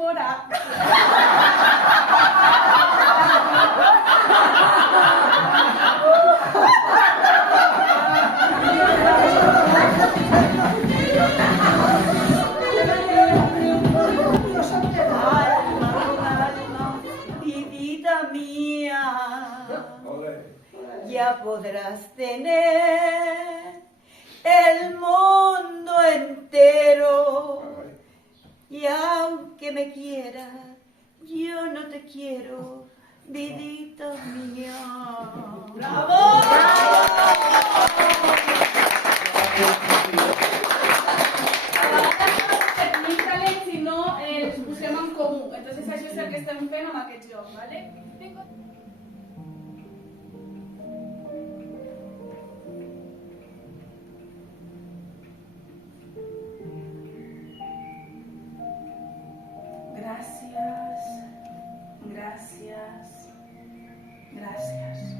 fora. Alma, vidita mía, ya podrás tener el mundo entero. Y aunque me quieras, yo no te quiero, vidita mía. ¡Bravo! Si no, ens posem en comú. Entonces això és el que estem fent amb aquest joc, ¿vale? Gràcies, gràcies, gràcies.